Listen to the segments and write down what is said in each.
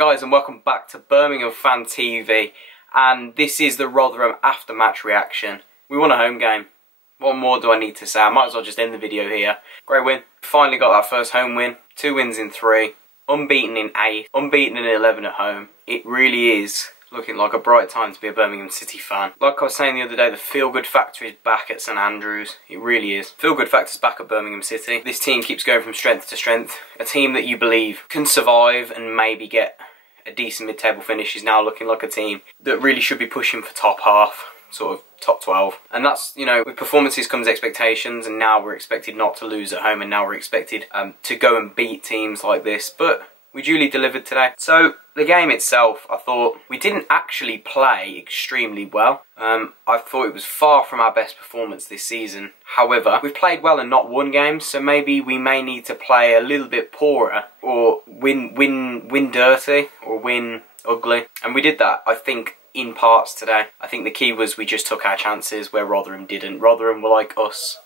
Hi guys, and welcome back to Birmingham Fan TV, and this is the Rotherham after-match reaction. We won a home game. What more do I need to say? I might as well just end the video here. Great win. Finally got that first home win. 2 wins in 3. Unbeaten in 8. Unbeaten in 11 at home. It really is looking like a bright time to be a Birmingham City fan. Like I was saying the other day, the feel-good factor is back at St Andrews. It really is. Feel-good factor's back at Birmingham City. This team keeps going from strength to strength. A team that you believe can survive and maybe get a decent mid-table finish is now looking like a team that really should be pushing for top half, sort of top 12. And that's, you know, with performances comes expectations, and now we're expected not to lose at home, and now we're expected to go and beat teams like this. But we duly delivered today. So the game itself, I thought we didn't actually play extremely well. I thought it was far from our best performance this season. However, we've played well and not won games, so maybe we may need to play a little bit poorer, or win dirty, or win ugly. And we did that, I think, in parts today. I think the key was we just took our chances where Rotherham didn't. Rotherham were like us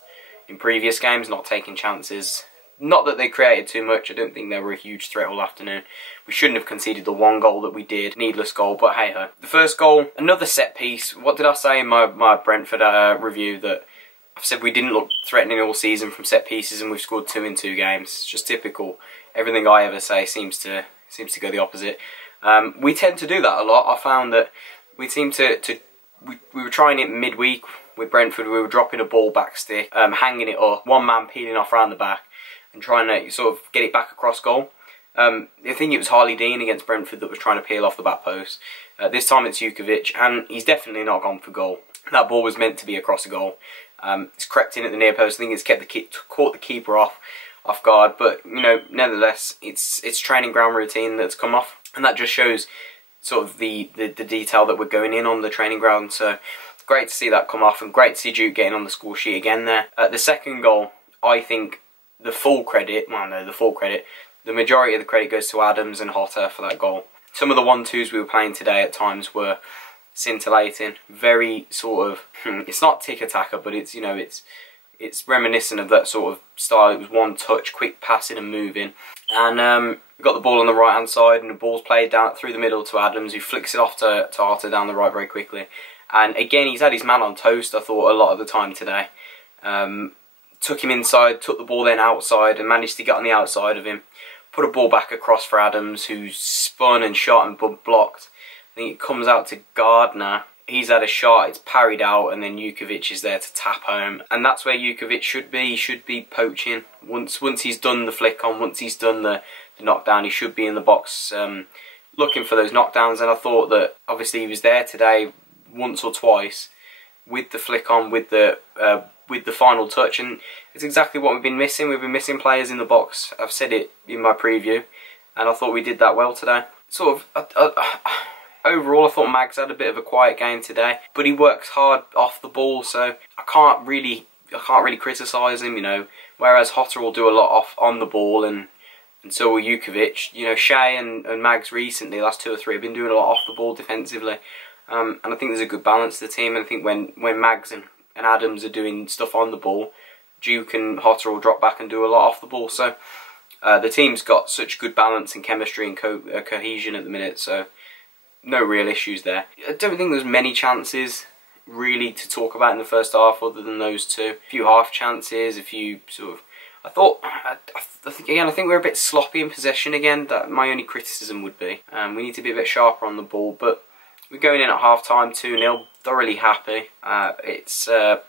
in previous games, not taking chances. Not that they created too much. I don't think they were a huge threat all afternoon. We shouldn't have conceded the 1 goal that we did. Needless goal, but hey ho. The first goal, another set piece. What did I say in my Brentford review? That I've said we didn't look threatening all season from set pieces, and we've scored 2 in 2 games. It's just typical. Everything I ever say seems to go the opposite. We tend to do that a lot. I found that we seem we were trying it midweek with Brentford. We were dropping a ball back stick, hanging it up, one man peeling off around the back, and trying to sort of get it back across goal. I think it was Harley Dean against Brentford that was trying to peel off the back post. This time it's Jutkiewicz, and he's definitely not gone for goal. That ball was meant to be across a goal. It's crept in at the near post. I think it's caught the keeper off guard, but you know, nevertheless, it's training ground routine that's come off, and that just shows sort of the detail that we're going in on the training ground. So great to see that come off, and great to see Juke getting on the score sheet again there. The second goal, I think the majority of the credit goes to Adams and Hotter for that goal. Some of the 1-2s we were playing today at times were scintillating, very sort of, it's not tick-a-tacker, but it's, you know, it's reminiscent of that sort of style. It was one touch, quick passing and moving. And we got the ball on the right hand side, and the ball's played down through the middle to Adams, who flicks it off to Hotter down the right very quickly. And again, he's had his man on toast, I thought, a lot of the time today. Took him inside, took the ball then outside, and managed to get on the outside of him. Put a ball back across for Adams, who spun and shot and blocked. I think it comes out to Gardner. He's had a shot, it's parried out, and then Jutkiewicz is there to tap home. And that's where Jutkiewicz should be. He should be poaching. Once he's done the flick on, once he's done the knockdown, he should be in the box looking for those knockdowns. And I thought that obviously he was there today once or twice with the flick on, with the final touch, and it's exactly what we've been missing. We've been missing players in the box. I've said it in my preview, and I thought we did that well today. Sort of, overall, I thought Mags had a bit of a quiet game today, but he works hard off the ball, so I can't really criticise him, you know. Whereas Hotter will do a lot on the ball, and so will Jutkiewicz. You know, Shea and Mags recently, last 2 or 3, have been doing a lot off the ball defensively, and I think there's a good balance to the team. And I think when Mags and Adams are doing stuff on the ball, Juke and Hotter will drop back and do a lot off the ball. So the team's got such good balance and chemistry and cohesion at the minute, so no real issues there. I don't think there's many chances really to talk about in the first half other than those 2. A few half chances, a few sort of... I think we're a bit sloppy in possession again. That my only criticism would be. We need to be a bit sharper on the ball, but we're going in at half-time 2-0, thoroughly happy. It's a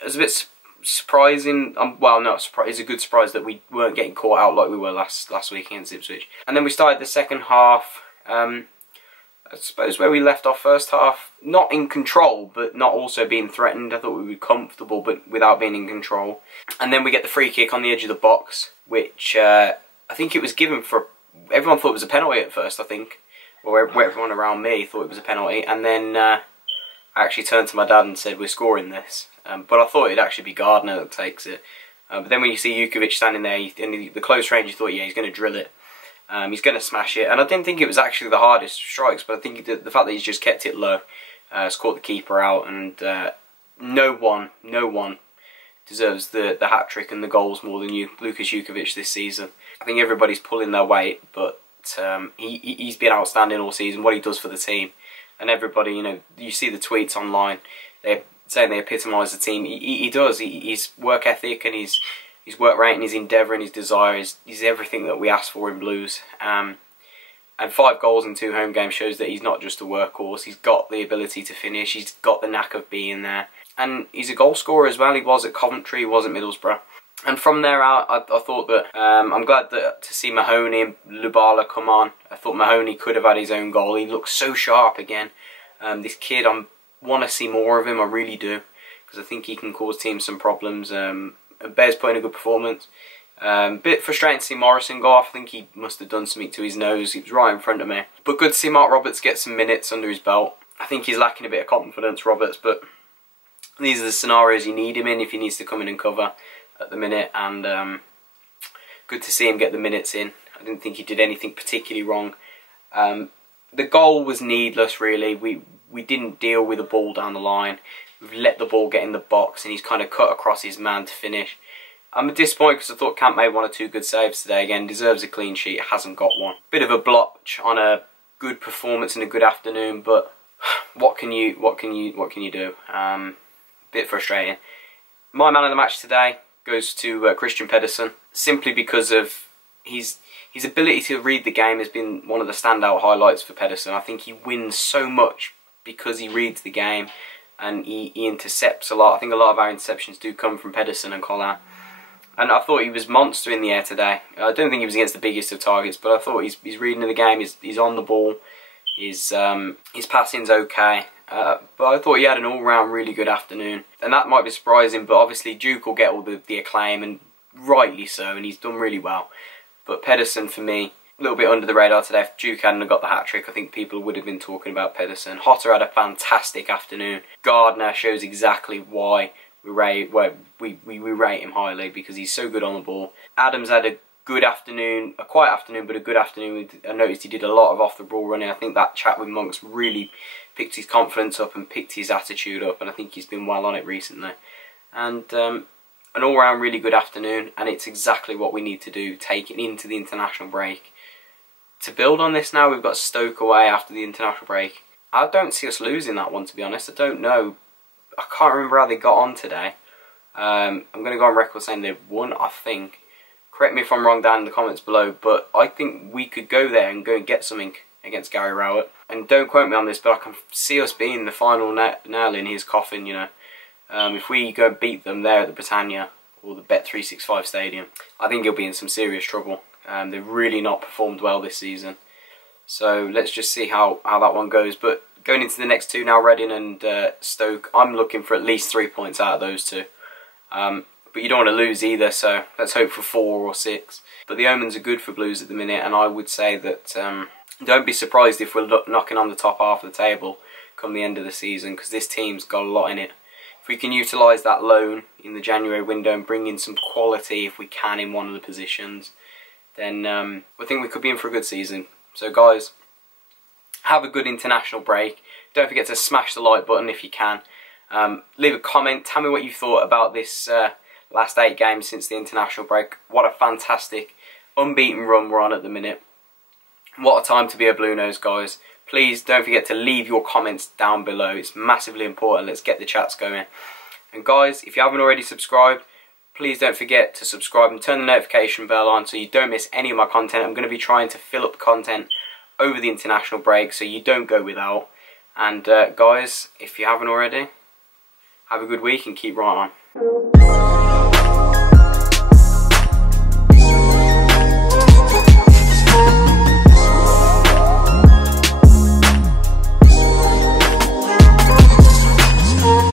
bit surprising. Well, no, it's a good surprise that we weren't getting caught out like we were last week against Ipswich. And then we started the second half, I suppose where we left our first half, not in control, but not also being threatened. I thought we were comfortable, but without being in control. And then we get the free kick on the edge of the box, which I think it was given for... Everyone thought it was a penalty at first, I think. Or everyone around me thought it was a penalty, and then I actually turned to my dad and said, we're scoring this. But I thought it'd actually be Gardner that takes it. But then when you see Jutkiewicz standing there in the close range, you thought, yeah, he's going to drill it. He's going to smash it. And I didn't think it was actually the hardest strikes, but I think the fact that he's just kept it low has caught the keeper out, and no one deserves the hat-trick and the goals more than Lukas Jutkiewicz this season. I think everybody's pulling their weight, but he's been outstanding all season, what he does for the team. And everybody, you know, you see the tweets online, they're saying they epitomise the team. He does. His work ethic and his work rate and his endeavour and his desire is everything that we ask for in Blues. And 5 goals in 2 home games shows that he's not just a workhorse. He's got the ability to finish. He's got the knack of being there. And he's a goal scorer as well. He was at Coventry, he was at Middlesbrough. And from there out, I thought that I'm glad that to see Mahoney and Lubala come on. I thought Mahoney could have had his own goal. He looks so sharp again. This kid, I want to see more of him. I really do, because I think he can cause teams some problems. Bears put in a good performance. Bit frustrating to see Morrison go off. I think he must have done something to his nose. He was right in front of me. But good to see Mark Roberts get some minutes under his belt. I think he's lacking a bit of confidence, Roberts, but these are the scenarios you need him in if he needs to come in and cover at the minute. And good to see him get the minutes in. I didn't think he did anything particularly wrong. The goal was needless, really. We didn't deal with the ball down the line. We've let the ball get in the box, and he's kind of cut across his man to finish. I'm disappointed because I thought Camp made 1 or 2 good saves today. Again, deserves a clean sheet, hasn't got one. Bit of a blotch on a good performance and a good afternoon, but what can you do? Bit frustrating. My man of the match today goes to Christian Pedersen, simply because of his ability to read the game has been one of the standout highlights for Pedersen. I think he wins so much because he reads the game and he intercepts a lot. I think a lot of our interceptions do come from Pedersen and Collin. And I thought he was monster in the air today. I don't think he was against the biggest of targets, but I thought he's reading the game, he's on the ball, his passing's okay. But I thought he had an all-round really good afternoon. And that might be surprising, but obviously Juke will get all the acclaim, and rightly so, and he's done really well. But Pedersen, for me, a little bit under the radar today. If Juke hadn't got the hat-trick, I think people would have been talking about Pedersen. Hotter had a fantastic afternoon. Gardner shows exactly why we rate him highly, because he's so good on the ball. Adams had a good afternoon, a quiet afternoon, but a good afternoon. I noticed he did a lot of off-the-ball running. I think that chat with Monks really picked his confidence up and picked his attitude up, and I think he's been well on it recently. And an all-round really good afternoon, and it's exactly what we need to do, taking into the international break. To build on this now, we've got Stoke away after the international break. I don't see us losing that one, to be honest. I don't know. I can't remember how they got on today. I'm going to go on record saying they've won, I think. Correct me if I'm wrong down in the comments below, but I think we could go there and go and get something against Gary Rowett. And don't quote me on this, but I can see us being the final nail in his coffin, you know. If we go beat them there at the Britannia or the Bet365 Stadium, I think he'll be in some serious trouble. They've really not performed well this season. So let's just see how that one goes. But going into the next 2 now, Reading and Stoke, I'm looking for at least 3 points out of those 2. But you don't want to lose either, so let's hope for 4 or 6. But the omens are good for Blues at the minute, and I would say that don't be surprised if we're knocking on the top half of the table come the end of the season, because this team's got a lot in it. If we can utilise that loan in the January window and bring in some quality if we can in one of the positions, then I think we could be in for a good season. So guys, have a good international break. Don't forget to smash the like button if you can. Leave a comment, tell me what you thought about this last 8 games since the international break. What a fantastic unbeaten run we're on at the minute. What a time to be a Blue Nose, guys. Please don't forget to leave your comments down below. It's massively important. Let's get the chats going. And guys, if you haven't already subscribed, please don't forget to subscribe and turn the notification bell on so you don't miss any of my content. I'm going to be trying to fill up content over the international break so you don't go without. And guys, if you haven't already, have a good week and keep right on.